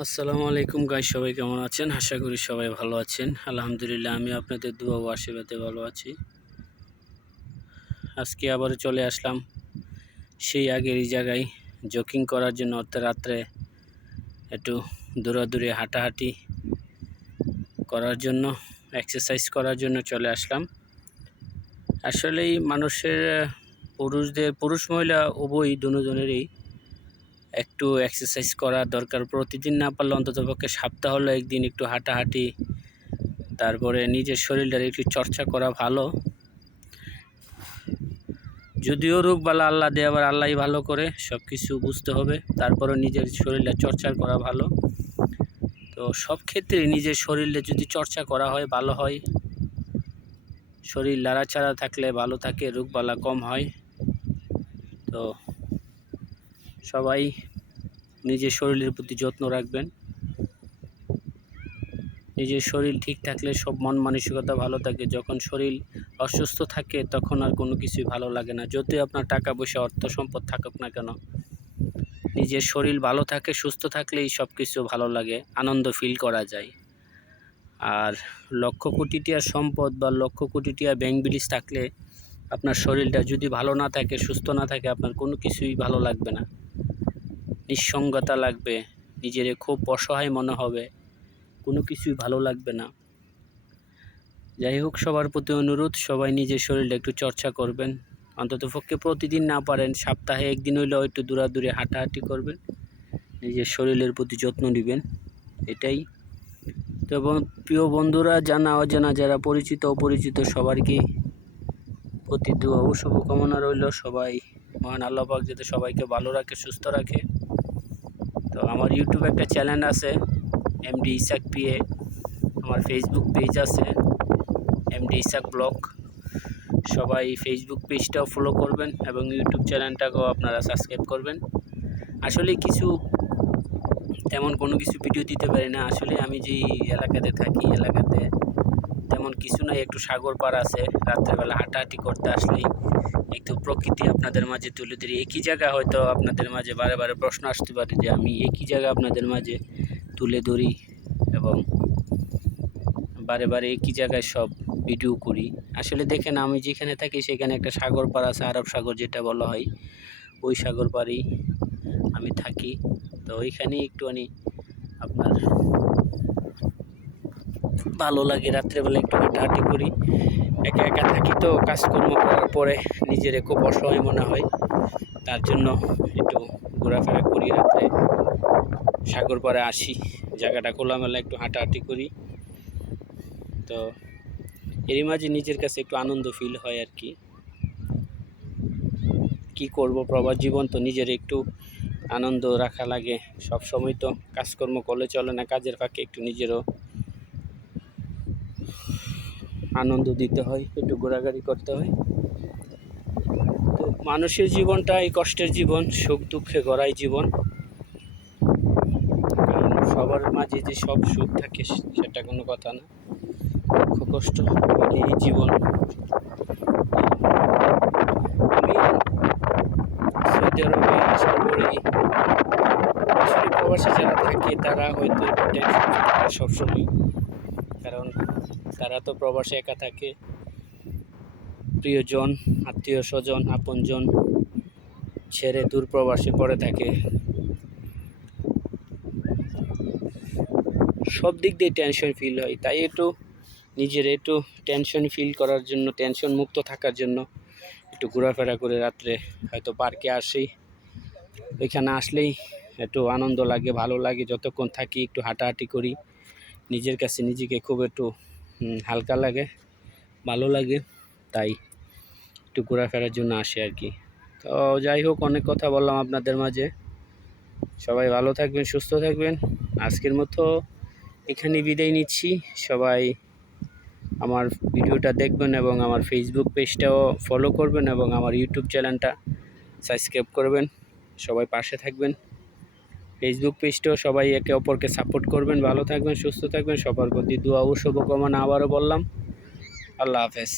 আসসালামু আলাইকুম গাই সবাই কেমন আছেন? আশা করি সবাই ভালো আছেন। আলহামদুলিল্লাহ আমি আপনাদের দোয়া ও আশীর্বাদে ভালো আছি। আজকে আবারও চলে আসলাম সেই আগের এই জায়গায় জকিং করার জন্য। অর্থাৎ রাত্রে একটু দৌড়াদৌড়ি, হাঁটাহাঁটি করার জন্য এক্সারসাইজ করার জন্য চলে আসলাম। আসলেই মানুষের, পুরুষদের, পুরুষ মহিলা উভয়ই দুজনেরই একটু এক্সারসাইজ করা দরকার। প্রতিদিন না পারলে অন্ততপক্ষে সপ্তাহ হলো একদিন একটু হাঁটাহাঁটি, তারপরে নিজের শরীরটার একটু চর্চা করা ভালো। যদিও রোগ বালা আল্লাহ দেয়, আবার আল্লাহই ভালো করে সব কিছু বুঝতে হবে। তারপরে নিজের শরীরটা চর্চা করা ভালো। তো সব ক্ষেত্রে নিজের শরীরে যদি চর্চা করা হয়, ভালো হয়, শরীর লাড়াচাড়া থাকলে ভালো থাকে রোগবালা কম হয়। তো সবাই নিজের শরীরের প্রতি যত্ন রাখবেন। নিজের শরীর ঠিক থাকলে সব মন মানসিকতা ভালো থাকে। যখন শরীর অসুস্থ থাকে, তখন আর কোনো কিছুই ভালো লাগে না। যতই আপনার টাকা পয়সা, অর্থ সম্পদ থাকুক না কেন, নিজের শরীর ভালো থাকে, সুস্থ থাকলেই সব কিছু ভালো লাগে, আনন্দ ফিল করা যায়। আর লক্ষ কোটি টিয়ার সম্পদ বা লক্ষ কোটি টিয়া ব্যাংক ব্যালেন্স থাকলে আপনার শরীরটা যদি ভালো না থাকে, সুস্থ না থাকে, আপনার কোনো কিছুই ভালো লাগবে না। নিঃসঙ্গতা লাগবে, নিজের খুব অসহায় মনে হবে, কোনো কিছুই ভালো লাগবে না। যাই হোক, সবার প্রতি অনুরোধ, সবাই নিজের শরীরটা একটু চর্চা করবেন। অন্তত পক্ষে প্রতিদিন না পারেন, সপ্তাহে একদিন হইলেও একটু দূরাদূরে হাঁটাহাঁটি করবেন। নিজের শরীরের প্রতি যত্ন নেবেন, এটাই। তো এবং প্রিয় বন্ধুরা, জানা, অজানা, যারা পরিচিত, অপরিচিত, সবারকে প্রতি ও শুভকামনা রইল। সবাই মহান আল্লাহ পাক যাতে সবাইকে ভালো রাখে, সুস্থ রাখে। তো আমার ইউটিউবে একটা চ্যানেল আছে এমডি ইসাক পিএ আমার ফেসবুক পেজ আছে এমডি ইসাক ব্লগ সবাই ফেসবুক পেজটাও ফলো করবেন এবং ইউটিউব চ্যানেলটাকেও আপনারা সাবস্ক্রাইব করবেন। আসলে কিছু, তেমন কোনো কিছু ভিডিও দিতে পারি না। আসলে আমি যেই এলাকাতে থাকি, এলাকাতে তেমন কিছু নাই। একটু সাগর পার আছে, রাত্রেবেলা হাঁটাহাঁটি করতে আসলেই একটু প্রকৃতি আপনাদের মাঝে তুলে ধরি। একই জায়গা হয়তো আপনাদের মাঝে বারে বারে প্রশ্ন আসতে পারে যে আমি একই জায়গা আপনাদের মাঝে তুলে ধরি এবং বারে বারে একই জায়গায় সব ভিডিও করি। আসলে দেখেন, আমি যেখানে থাকি সেখানে একটা সাগর পার আছে, আরব সাগর যেটা বলা হয়। ওই সাগর পাড়েই আমি থাকি। তো ওইখানেই একটুখানি আপনার ভালো লাগে, রাত্রেবেলা একটু হাঁটাহাঁটি করি। একা একা থাকি তো কাজকর্ম করার পরে নিজের খুব অসহায় মনে হয়। তার জন্য একটু ঘোরাফেরা করি রাত্রে। সাগর পাড়ে আসি, জায়গাটা খোলামেলা একটু হাঁটাহাঁটি করি। তো এরই মাঝে নিজের কাছে একটু আনন্দ ফিল হয় আর কি। কি করব, প্রবাস জীবন তো নিজের একটু আনন্দ রাখা লাগে। সব সময় তো কাজকর্ম করলে চলে না, কাজের ফাঁকে একটু নিজেরও আনন্দ দিতে হয়, একটু ঘোরাঘুরি করতে হয়। তো মানুষের জীবনটা এই কষ্টের জীবন, সুখ দুঃখে গড়াই জীবন। কারণ সবার মাঝে যে সব সুখ থাকে, সেটা কোনো কথা না। দুঃখ, কষ্ট এই জীবন। আমি সৌদি আরবে আসার পরেই আসলে প্রবাসী যারা থাকে, তারা হয়তো সবসময় তারা তো প্রবাসে একা থাকে। প্রিয়জন, আত্মীয় স্বজন, আপনজন ছেড়ে দূর প্রবাসে পড়ে থাকে। সব দিক দিয়ে টেনশন ফিল হয়। তাই একটু নিজের একটু টেনশন ফিল করার জন্য টেনশন মুক্ত থাকার জন্য একটু ঘোরাফেরা করে রাত্রে হয়তো পার্কে আসি। ওইখানে আসলেই একটু আনন্দ লাগে, ভালো লাগে। যতক্ষণ থাকি একটু হাঁটাহাঁটি করি। নিজের কাছে নিজেকে খুব একটু হালকা লাগে, ভালো লাগে, তাই একটু ঘোরাফেরার জন্য আসে আর কি। তো যাই হোক, অনেক কথা বললাম আপনাদের মাঝে। সবাই ভালো থাকবেন, সুস্থ থাকবেন। আজকের মতো এখানে বিদায় নিচ্ছি। সবাই আমার ভিডিওটা দেখবেন এবং আমার ফেসবুক পেজটাও ফলো করবেন এবং আমার ইউটিউব চ্যানেলটা সাবস্ক্রাইব করবেন। সবাই পাশে থাকবেন। ফেসবুক পেজটাও সবাই একে অপরকে সাপোর্ট করবেন, ভালো থাকবেন, সুস্থ থাকবেন, সবার প্রতি দোয়া ও শুভকামনা আবারও বললাম। আল্লাহ হাফেজ।